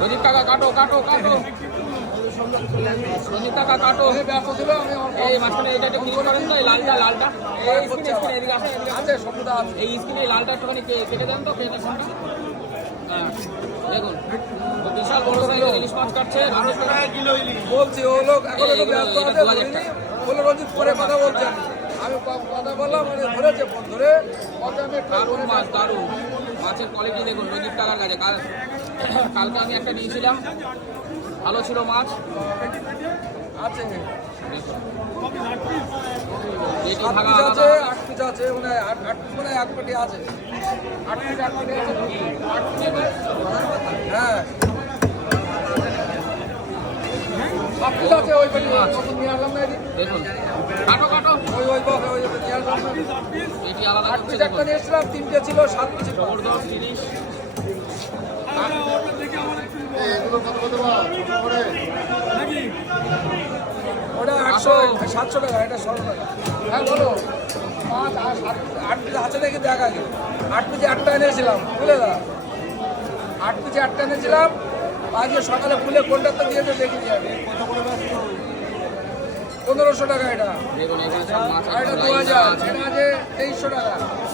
রঞ্জিত কাকা কাটো কাটো কাটো, রঞ্জিত কাকা কাটো। এই মাঝখানে এটা একটু ক্লিক করেন তো, এই লালটা লালটা এই স্ক্রিনে এদিকে আসেন, এই স্ক্রিনে লালটা একটুখানি কেটে দেন তো প্রেজেন্টেশনটা। হ্যাঁ দেখুন বিশাল বড় সাইজের ইলিশ মাছ কাটছে বলছি ও লোক এখন একটু ব্যস্ত আছে, বলে রঞ্জিত পরে কথা বলছে। আমি কথা বললাম, ধরেছে ফোন ধরে দারুণ মাছ, দারুণ মাছের কোয়ালিটি দেখুন রঞ্জিত কাকার কাছে। কালকে আমি একটা নিয়েছিলাম, ভালো ছিল মাছ আছে, যেটি 7 ভাগা পিস আছে, আলাদা 8 পিস আছে, মানে 8 পিস মানে 1 পেটি আছে, 8 পিস 1 পেটি আছে। হ্যাঁ 7 পিস আছে ওই পেটি মাছ নিয়ে আসলাম না এদিন। দেখুন কাটো কাটো, ওই নিয়ে আসলাম না। এটি আলাদা 8 পিস একটা নিয়ে এসেছিলাম, 3টে ছিল, 7 পিস জবরদস্ত জিনিস। ওটা 800 টাকা, এটা 100 টাকা। হ্যাঁ বলো, 8 পিস আছে নাকি দেখ আগে। 8 পিস 8টা এনেছিলাম, বুঝলে দা, 8 পিস 8টা এনেছিলাম। আজকে সকালে খুলে কোনটা তো দিয়েছে দেখিনি আমি। 1500 টাকা এটা, দেখুন এখানে সব মাছ আর এটা আছে, 2000, এটা আছে 2300 টাকা।